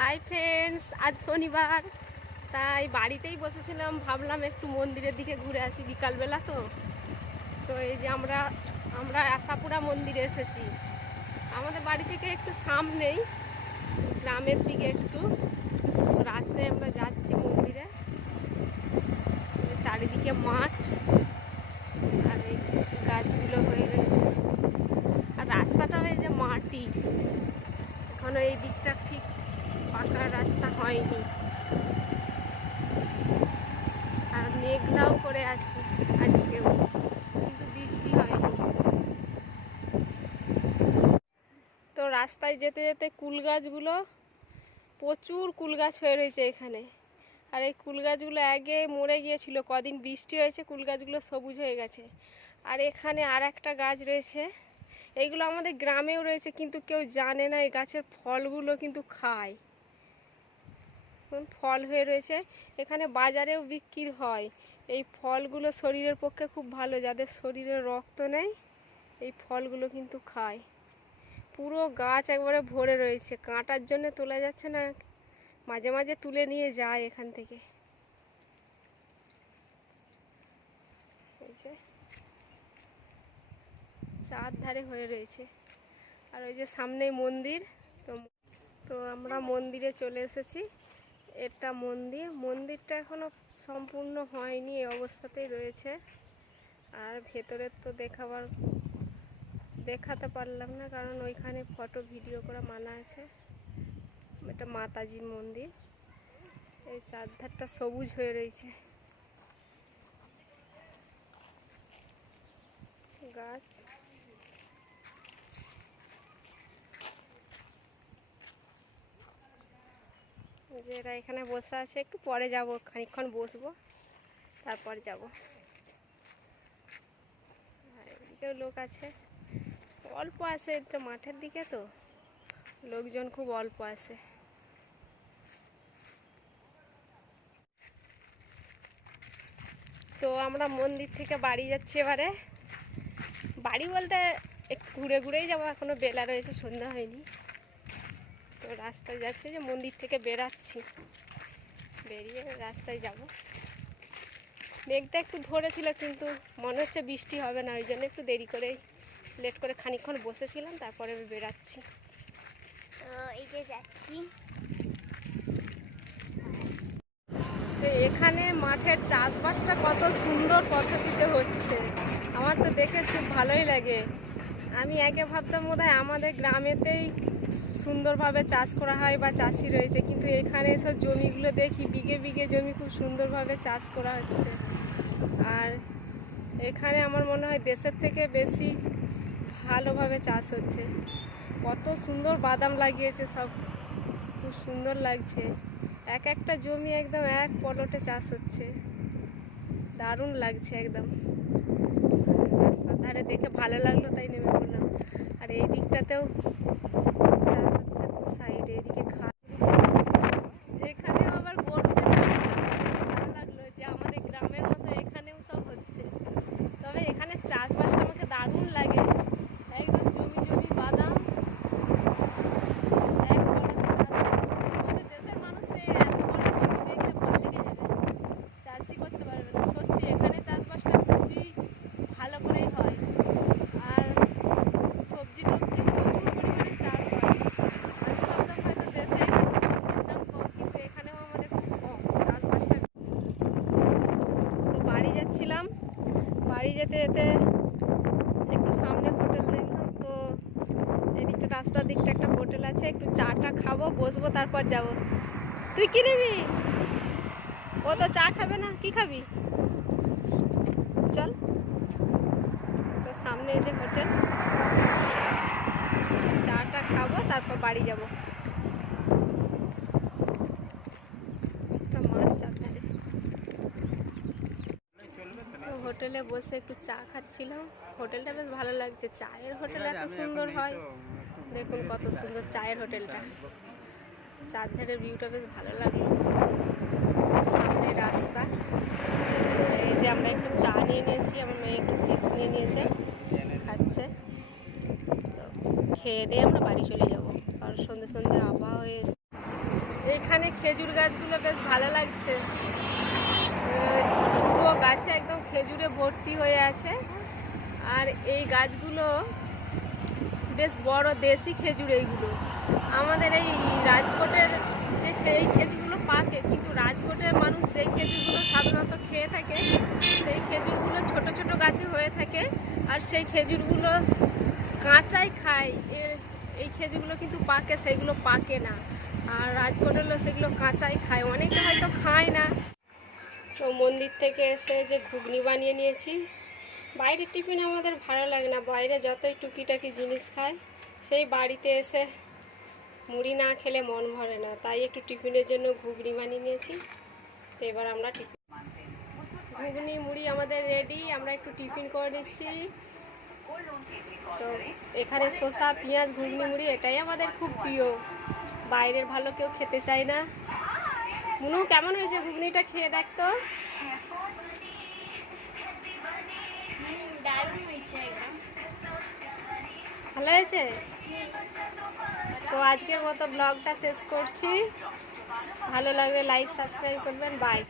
Hi friends, আজ শনিবার, তাই বাড়িতেই বসেছিলাম। ভাবলাম একটু মন্দিরের দিকে ঘুরে আসি, বিকালবেলা তো। তো এই যে আমরা আশাপুরা মন্দিরে এসেছি। আমাদের বাড়ি থেকে একটু সামনেই, গ্রামের দিকে একটু রাস্তায় আমরা যাচ্ছি মন্দিরে। চারিদিকে মাঠ আর এই গাছগুলো হয়ে রয়েছে, আর রাস্তাটা হয়ে যে মাটি, এখনো এই দিকটা ঠিক পাকা রাস্তা হয়নি, আর মেঘলাও করে আছে আজকেও, কিন্তু বৃষ্টি হয়নি। তো রাস্তায় যেতে যেতে কুল গাছগুলো, প্রচুর কুল গাছ হয়ে রয়েছে এখানে। আর এই কুল গাছগুলো আগে মরে গিয়েছিল, কদিন বৃষ্টি হয়েছে কুল গাছগুলো সবুজ হয়ে গেছে। আর এখানে আর একটা গাছ রয়েছে, এইগুলো আমাদের গ্রামেও রয়েছে, কিন্তু কেউ জানে না। এই গাছের ফলগুলো কিন্তু খায়, ফল হয়ে রয়েছে এখানে, বাজারেও বিক্রি হয়। এই ফলগুলো শরীরের পক্ষে খুব ভালো, যাদের শরীরে রক্ত নেই এই ফলগুলো কিন্তু খায়। পুরো গাছ একবারে ভরে রয়েছে, কাঁটার জন্য তোলা যাচ্ছে না, মাঝে মাঝে তুলে নিয়ে যায় এখান থেকে। চার ধারে হয়ে রয়েছে, আর ওই যে সামনেই মন্দির। তো আমরা মন্দিরে চলে এসেছি। এটা মন্দিরটা এখনো সম্পূর্ণ হয়নি, এই অবস্থাতেই রয়েছে। আর ভেতরের তো দেখাতে পারলাম না, কারণ ওইখানে ফটো ভিডিও করা মানা আছে। এটা মাতাজির মন্দির। এই চারধারটা সবুজ হয়ে রয়েছে, গাছ। যে এরা এখানে বসে আছে, একটু পরে যাব, খানিকক্ষণ বসবো, তারপর যাব। আর এদিকেও লোক আছে, অল্প আছে, তো মাঠের দিকে তো লোকজন খুব অল্প আছে। তো আমরা মন্দির থেকে বাড়ি যাচ্ছি এবারে। বাড়ি বলতে একটু ঘুরে ঘুরেই যাবো, এখনো বেলা রয়েছে, সন্ধ্যা হয়নি। তো রাস্তায় যাচ্ছি, যে মন্দির থেকে বেরাচ্ছি, বেরিয়ে রাস্তায় যাব। মেঘটা একটু ধরেছিল, কিন্তু মনে হচ্ছে বৃষ্টি হবে না, ওই জন্য একটু দেরি করে, লেট করে খানিকক্ষণ বসেছিলাম, তারপরে বেরাচ্ছি। তো এই যে যাচ্ছি। এখানে মাঠের চাষবাসটা কত সুন্দর পদ্ধতিতে হচ্ছে, আমার তো দেখে খুব ভালোই লাগে। আমি আগে ভাবতাম বোধহয় আমাদের গ্রামেতেই সুন্দরভাবে চাষ করা হয় বা চাষি রয়েছে, কিন্তু এখানে এসব জমিগুলো দেখি বিঘে বিঘে জমি খুব সুন্দরভাবে চাষ করা হচ্ছে। আর এখানে আমার মনে হয় দেশের থেকে বেশি ভালোভাবে চাষ হচ্ছে। কত সুন্দর বাদাম লাগিয়েছে, সব খুব সুন্দর লাগছে। এক একটা জমি একদম এক পলটে চাষ হচ্ছে, দারুণ লাগছে একদম। রাস্তার ধারে দেখে ভালো লাগলো, তাই নেমে পড়লাম। আর এই দিকটাতেও চাষ হচ্ছে দু সাইডে, এদিকে খাল। এখানেও আবার গরু, ভালো লাগলো যে আমাদের গ্রামের মতো এখানেও সব হচ্ছে। তবে এখানে চাষবাস আমাকে দারুণ লাগে, একদম জমি জমি বাদাম, এক পলটে চাষ হচ্ছে। আমাদের দেশের মানুষ তো এত বড় জমি দেখলে ভয় লেগে যাবে, চাষই করতে পারবে না। সত্যি এখানে চাষবাসটা খুবই ভালো করেই হয়, আর সবজি টবজি প্রচুর পরিমাণে চাষ হয়। আমি ভাবতাম হয়তো দেশে কত সবজির দাম কম, কিন্তু এখানেও আমাদের খুব কম চাষবাসটা। তো বাড়ি যাচ্ছিলাম, বাড়ি যেতে যেতে একটু সামনে হোটেল দেখলাম। তো এদিকটা রাস্তার দিকটা একটা হোটেল আছে, একটু চাটা খাবো, বসবো, তারপর যাব। তুই কি নিবি? ও তো চা খাবে না, কি খাবি? চল। তো সামনে এই যে হোটেল, চাটা খাবো, তারপর বাড়ি যাব। একটা মাঠ চারধারে। তো হোটেলে বসে একটু চা খাচ্ছিলাম, হোটেলটা বেশ ভালো লাগছে। চায়ের হোটেল এত সুন্দর হয়, দেখুন কত সুন্দর চায়ের হোটেলটা। চারধারে ভিউটা বেশ ভালো লাগলো, সামনে রাস্তা। এই যে আমরা একটু চা নিয়ে নিয়েছি, আমার মেয়ে একটু চিপস নিয়ে নিয়েছে, খাচ্ছে। তো খেয়ে দিয়ে আমরা বাড়ি চলে যাব, কারণ সন্ধ্যে সন্ধ্যে আবহাওয়া হয়ে এসেছে। এইখানে খেজুর গাছগুলো বেশ ভালো লাগছে, পুরো গাছে একদম খেজুরে ভর্তি হয়ে আছে। আর এই গাছগুলো বেশ বড় দেশি খেজুর। এইগুলো আমাদের এই রাজকোটের যে এই খেজুরগুলো পাকে, কিন্তু রাজকোটের মানুষ যেই খেজুরগুলো সাধারণত খেয়ে থাকে সেই খেজুরগুলো ছোট ছোট গাছে হয়ে থাকে, আর সেই খেজুরগুলো কাঁচাই খায়। এই খেজুরগুলো কিন্তু পাকে, সেগুলো পাকে না। আর রাজকোটের লোক সেগুলো কাঁচাই খায়, অনেকে হয়তো খায় না। তো মন্দির থেকে এসে যে ঘুগনি বানিয়ে নিয়েছি। বাইরের টিফিন আমাদের ভালো লাগে না, বাইরে যতই টুকিটাকি জিনিস খায়, সেই বাড়িতে এসে মুড়ি না খেলে মন ভরে না। তাই একটু টিফিনের জন্য ঘুগনি বানিয়ে নিয়েছি। তো এবার আমরা ঘুগনি মুড়ি আমাদের রেডি, আমরা একটু টিফিন করে নিচ্ছি। তো এখানে শসা পেঁয়াজ ঘুগনি মুড়ি এটাই আমাদের খুব প্রিয়, বাইরের ভালো কেউ খেতে চায় না। মুনু কেমন হয়েছে ঘুগনিটা, খেয়ে দেখতো। দারুণ হয়েছে একদম। ভালো হয়েছে। তো আজকের মতো ব্লগটা শেষ করছি। ভালো লাগলে লাইক সাবস্ক্রাইব করবেন। বাই।